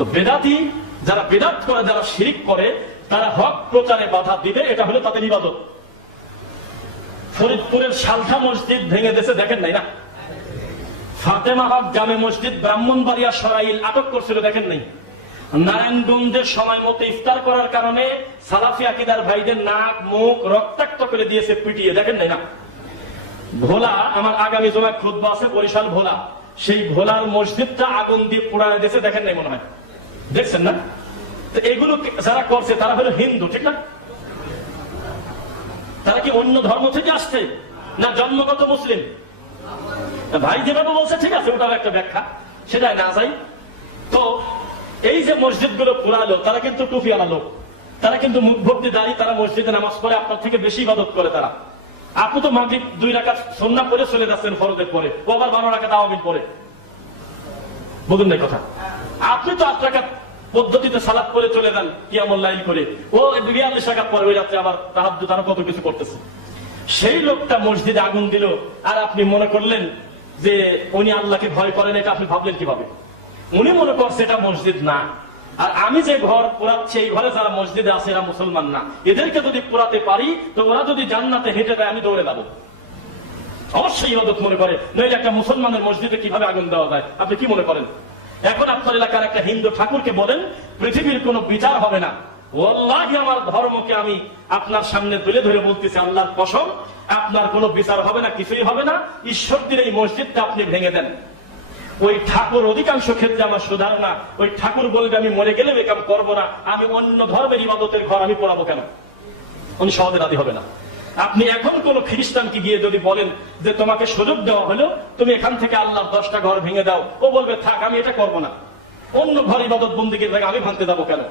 তো বেদাতি যারা বেদাত করে, যারা শিরিক করে, তারা হক প্রচারে বাধা দিবে, এটা হলো তাদের ইবাদত। ফরিদপুরের সালথা মসজিদ ভেঙে দিয়েছে, দেখেন নাই না? ফাতেমা হক মসজিদ ব্রাহ্মণবাড়িয়া সরাইল আটক করছিল, দেখেন নাই? সময় মতো ইফতার করার কারণে সালাফি আকিদার ভাইদের নাক, মুখ রক্তাক্ত করে দিয়েছে, পিটিয়ে, দেখেন নাই না? ভোলা, আমার আগামী জমা খুদ্া আছে, বরিশাল ভোলা। সেই ভোলার মসজিদটা আগুন দিয়ে পোড়ায় দিয়েছে, দেখেন নাই মনে হয়? দেখছেন না? তো এগুলো যারা করছে, তারা হলো হিন্দু, ঠিক না? তারা কি অন্য ধর্ম থেকে আসছে? না জন্মগত মুসলিম? ভাই যেভাবে বলছে, ঠিক আছে ওটার একটা ব্যাখ্যা। সেটাই না যাই। তো এই যে মসজিদগুলো পুরালো, তারা কিন্তু টুপিওয়ালা লোক। তারা কিন্তু মুখ ভর্তি দাঁড়িয়ে তারা মসজিদে নামাজ পড়ে, আপনার থেকে বেশি ইবাদত করে তারা। আপনি তো মাগরিব দুই রাকাত সন্না পরে চলে যাচ্ছেন ফরজের পরে, ও আবার বারো রাকাত আওয়ামিন পরে বুঝুন না কথা? আপনি তো আট রাকাত পদ্ধতিতে সালাদ করে চলে যান, কিয়ামুল লাইল করে ও বিয়াল্লিশ রাকাত পরে ওই রাত্রে আবার তাহার তারা কত কিছু করতেছে। সেই লোকটা মসজিদে আগুন দিল, আর আপনি মনে করলেন যে উনি আল্লাহকে ভয় করেন, এটা আপনি ভাবলেন কীভাবে? উনি মনে করছে এটা মসজিদ না। আর আমি যে ঘর পোড়াচ্ছি, এই ঘরে যারা মসজিদে আছে, এরা মুসলমান না। এদেরকে যদি পোড়াতে পারি, তো ওরা যদি জান্নাতে হেঁটে দেয় আমি দৌড়ে যাব। অবশ্যই ইবাদত মনে করে। নইলে একটা মুসলমানের মসজিদে কীভাবে আগুন দেওয়া যায়, আপনি কি মনে করেন? এখন আপনার এলাকার একটা হিন্দু ঠাকুরকে বলেন, পৃথিবীর কোনো বিচার হবে না। ওল্লাহি আমার ধর্মকে আমি আপনার সামনে তুলে ধরে বলতেছি, আল্লাহর কসম, আপনার কোনো বিচার হবে না, কিছুই হবে না। এই মসজিদটা আপনি ভেঙে দেন। ওই ঠাকুর অধিকাংশ ক্ষেত্রে আমার সুধারণা, ওই ঠাকুর বলবে, আমি মরে গেলে বেকাম করব না, আমি অন্য ধর্মের ইবাদতের ঘর আমি পড়াবো কেন? উনি সহজে রাজি হবে না। আপনি এখন কোন খ্রিস্টানকে গিয়ে যদি বলেন যে তোমাকে সুযোগ দেওয়া হলো, তুমি এখান থেকে আল্লাহর দশটা ঘর ভেঙে দাও। ও বলবে, থাক, আমি এটা করব না। অন্য ঘর ইবাদত বন্দিকে আমি ভাঙতে যাব কেন?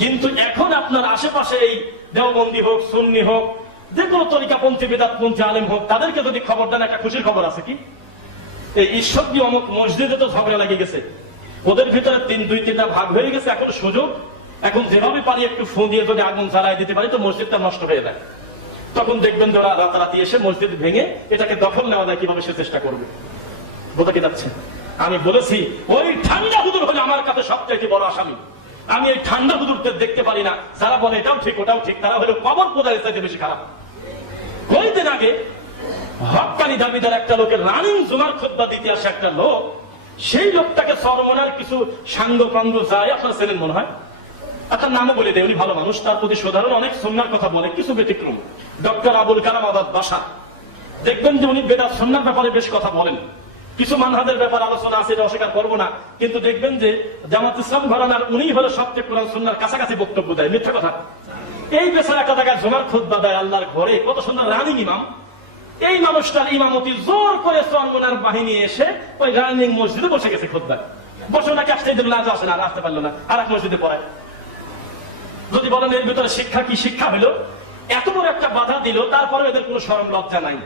কিন্তু এখন আপনার আশেপাশে এই দেওবন্দি হোক, সুন্নি হোক, যে কোনো তরিকাপন্থী, বেদাতপন্থী, আলেম হোক, তাদেরকে যদি খবর দেন, একটা খুশির খবর আছে কি? এই ঈশ্বরদী অমুক মসজিদে তো ঝগড়া লাগিয়ে গেছে। ওদের ভিতরে তিন, দুই, তিনটা ভাগ হয়ে গেছে, এখন সুযোগ। এখন যেভাবে পারি একটু ফোন দিয়ে যদি আগুন জ্বালায় দিতে পারি, তো মসজিদটা নষ্ট হয়ে যায়। তখন দেখবেন যে ওরা রাতারাতি এসে মসজিদ ভেঙে এটাকে দখল নেওয়া যায়, কীভাবে সে চেষ্টা করবে? বোঝা কি যাচ্ছে? আমি বলেছি, ওই ঠান্ডা হুদুর হলে আমার কাছে সবচাইতে বড় আসামি। আমি এই ঠান্ডা হুদুরদের দেখতে পারি না। যারা বলে এটাও ঠিক, ওটাও ঠিক, তারা হলো কবর পূজারের চাইতে বেশি খারাপ। কয়েকদিন আগে হকানি দাবিদার একটা লোকের রানিং জুমার খোদ্া দিতে আসে একটা লোক। সেই লোকটাকে সরমনার কিছু সাঙ্গ পাঙ্গ যায়, আপনার ছেলেন মনে হয়? আপনার নামও বলে দেয়, উনি ভালো মানুষ, তার প্রতি সাধারণ অনেক সন্ন্যার কথা বলে, কিছু ব্যতিক্রম। ডক্টর আবুল কালাম আবাদ বাসা দেখবেন যে উনি বেদাত সন্ন্যার ব্যাপারে বেশ কথা বলেন। কিছু মানহাদের ব্যাপার আলোচনা আছে, এটা অস্বীকার করব না, কিন্তু দেখবেন যে জামাত ইসলাম ঘরানার উনি হলো সবচেয়ে কোরআন সন্ন্যার কাছাকাছি বক্তব্য দেয়, মিথ্যা কথা। এই বেচারা একটা জায়গায় খোদ্া দেয় আল্লাহর ঘরে? কত সুন্দর রানিং ইমাম। এই মানুষটার ইমামতি জোর করে চরমনার বাহিনী এসে ওই রানিং মসজিদে বসে গেছে খোদ্ায় বসে নাকি আসতে দিল না আসে না আসতে পারল না আর এক মসজিদে পড়ায়। যদি বলেন এর ভিতরে শিক্ষা কি শিক্ষা হলো এত বড় একটা বাধা দিল তারপরে এদের কোনো সরম লজ্জা নাই।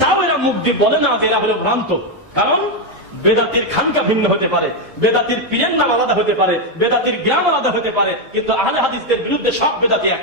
তাও এরা মুখ দিয়ে বলে না যে এরা হলো ভ্রান্ত। কারণ বেদাতির খানকা ভিন্ন হতে পারে, বেদাতির পীরের নাম আলাদা হতে পারে, বেদাতির গ্রাম আলাদা হতে পারে, কিন্তু আহলে হাদিসদের বিরুদ্ধে সব বেদাতি এক।